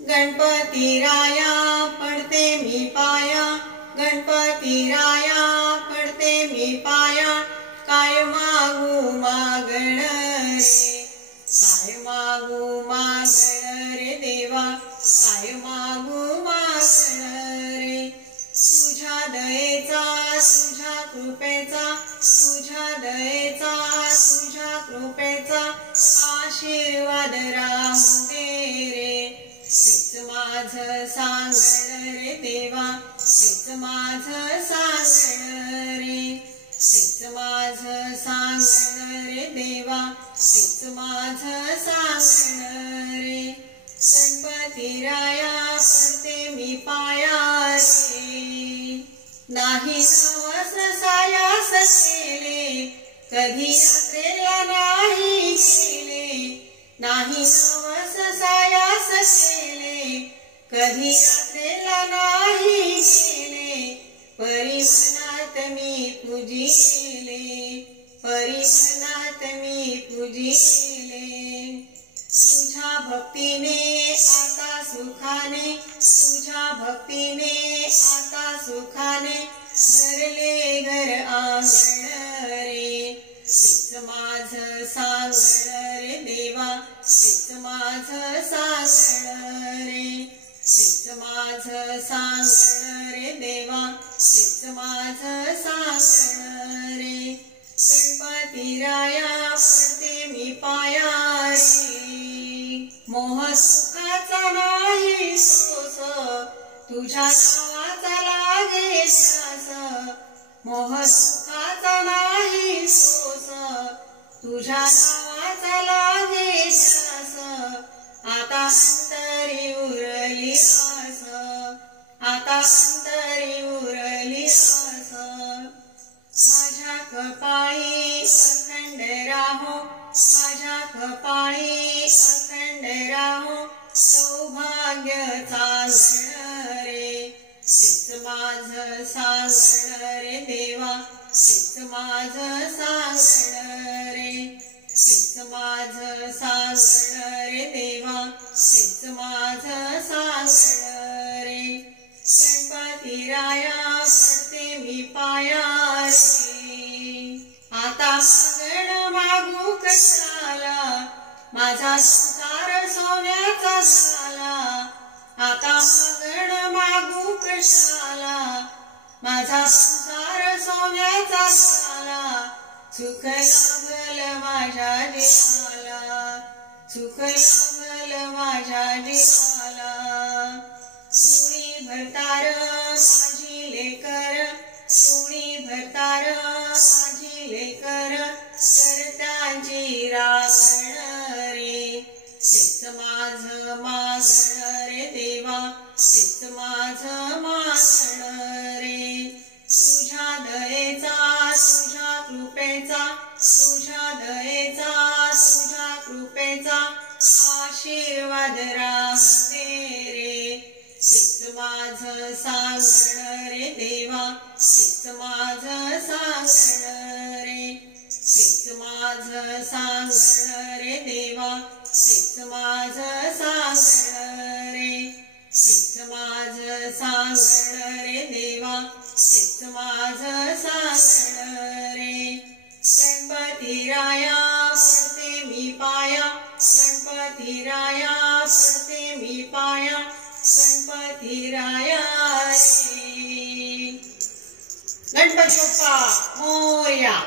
गणपती राया पडते मी पाया, गणपती राया पडते मी पाया, काय मागू मागण रे, काय मागू मागण रे देवा, काय मागू मागण रे। तुझ्या दयेचा तुझ्या कृपेचा, तुझ्या दयेचा तुझ्या कृपेचा आशीर्वाद राहू दे रे। हेच माझं सांगण रे देवा, हेच माझं सांगण रे, हेच माझं सांगण रे देवा, हेच माझं सांगण रे। गणपती राया पडते मी पाया रे, नाही नवस सायास केले, कधी यात्रेला नाही गेले, नाही नवस सायास केले, कधी यात्रेला नाही गेले, परी मनात मी पूजिले, परी मनात मी पूजिले। तुझ्या भक्तीने आता सुखाने, तुझ्या भक्तीने आता सुखाने भरले घर आंगण रे। हेच माझं सांगण रे देवा, हेच माझं सांगण रे, हेच माझं सांगण रे देवा, हेच माझं सांगण रे। गणपती राया पडते मी पाया रे, मोह सुखाचा नाही सोस, तुझ्या नावाचा लागे ध्यास, मोह सुखाचा नाही सोस, तुझ्या नावाचा लागे ध्यास। आता अंतरी उरली आस, आता अंतरी उरली आस, माझ्या कपाळी अखंड राहो, माझ्या कपाळी अखंड राहो सौभाग्य चांगण रे। हेच माझं सांगण रे देवा, हेच माझं सांगण रे, हेच माझं सांगण रे देवा, हेच माझं सांगण रे। गणपती राया पडते मी पाया रे, आता मागण मागू कशाला, माझा संसार सोन्याचा झाला, आता मागण मागू कशाला, माझा संसार सोन्याचा झाला। सुख लागल माझ्या जीवाला, सुख लागल माझ्या जीवाला। कुणी भरतार माझी लेकर, कुणी भरतार माझी लेकर, करत्यांची राखण रे। हेच माझं मागण रे देवा, हेच माझं मागण रे। तुझ्या दयेचा तुझ्या कृपेचा, तुझ्या दयेचा तुझ्या कृपेचा आशीर्वाद राहू दे रे। हेच माझं सांगण रे देवा, हेच माझं सांगण रे, हेच माझं सांगण रे देवा, हेच माझं सांगण रे, हेच माझं सांगण रे देवा, हेच माझं सांगण रे। गणपती राया पडते मी पाया, गणपती राया पडते मी पाया, गणपती राया रे। गणपती बाप्पा मोरया।